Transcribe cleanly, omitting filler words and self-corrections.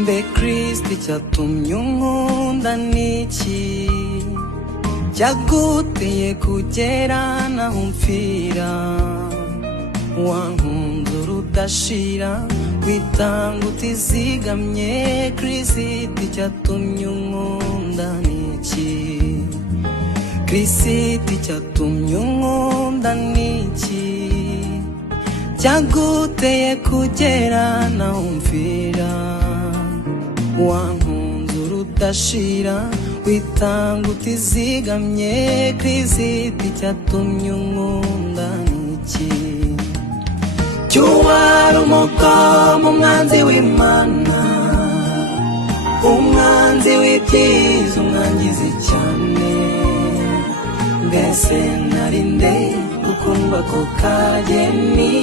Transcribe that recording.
Mbe Kristo cyatumye unkunda niki, cyaguteye kugera naho mpfira, wankunze urudashira witanga utizigamye. Kristo cyatumye unkunda niki, Kristo cyatumye unkunda niki, cyaguteye kugera naho mpfira, wankunze urudashira witanga utizigamye. Kristo cyatumye unkunda niki, cyuwari umukomo umwanzi w'Imana, umwanzi w'ibyiza, umwangizi cyane. Mbese narinde gukundwa ko kageni,